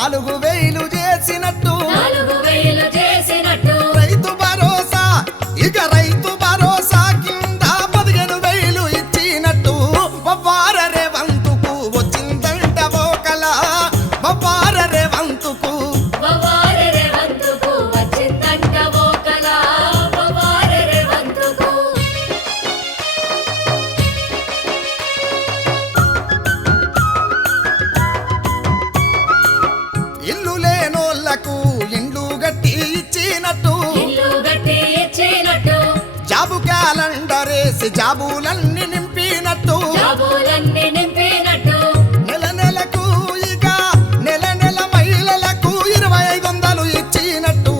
4000 చేసినట్టు 4000 చేసినట్టు రైతు భరోసా ఇక రైతు భరోసా కింద 15000 ఇచ్చినట్టు వవ్వార రేవంతుకు వచ్చిందంట ఓకల వవ్వార రేవంతుకు వవ్వార రేవంతుకు వచ్చిందంట ఓకల వవ్వార రేవంతుకు ఇల్లు లేనోళ్లకు ఇండ్లు గట్టి ఇచ్చినట్టు ఇల్లు గట్టి ఇచ్చినట్టు జాబు క్యాలెండర్ వేసి జాబులన్నీ నింపినట్టు జాబులన్నీ నింపినట్టు నెల నెలకు ఇక నెల నెల మహిళలకు 2500 ఇచ్చినట్టు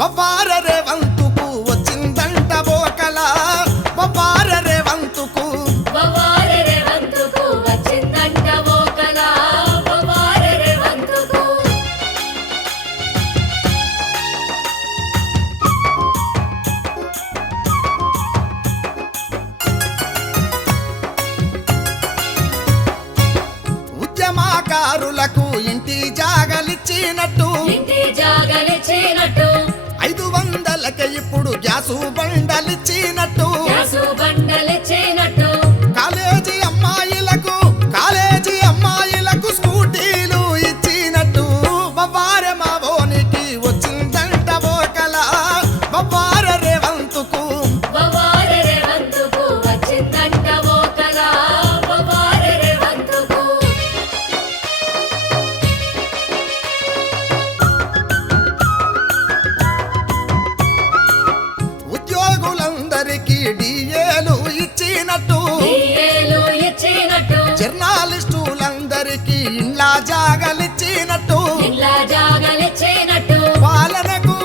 వవ్వార రేవంతుకు వచ్చిందంట ఓకల వవ్వార రేవంతుకు వవ్వార రేవంతుకు వచ్చిందంట ఓకల వవ్వార రేవంతుకు ఉద్యమకారులకు ఇంటి జాగలిచ్చినట్టు ఇంటి జాగలిచ్చినట్టు 500కే ఇప్పుడు గ్యాసు బండలిచ్చినట్టు గ్యాసు బండలిచ్చినట్టు కాలేజీ అమ్మాయిలకు స్కూటీలు ఇచ్చినట్టు వవ్వార మావోనికి వచ్చిందంట ఓకల వవ్వార రేవంతుకు వవ్వార రేవంతుకు వచ్చిందంట ఓకల వవ్వార రేవంతుకు ఉద్యోగులందరికీ డిఏలు ఇచ్చినట్టు డిఏలు ఇచ్చినట్టు జర్నలిస్టులందరికీ ఇండ్ల జాగలిచ్చినట్టు ఇల్లా జాగలిచ్చినట్టు పాలనకు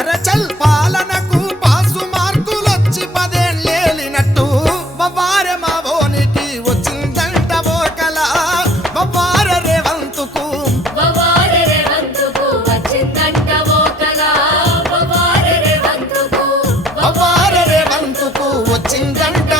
అరచల్ పాలనకు పాసు మార్కులొచ్చి 10 ఏళ్ళేలినట్టు వవ్వార మావోనికి వచ్చిందంట ఓకల వవ్వార రేవంతుకు వవ్వార రేవంతుకు వచ్చిందంట ఓకల వవ్వార రేవంతుకు వవ్వార రేవంతుకు వచ్చిందంట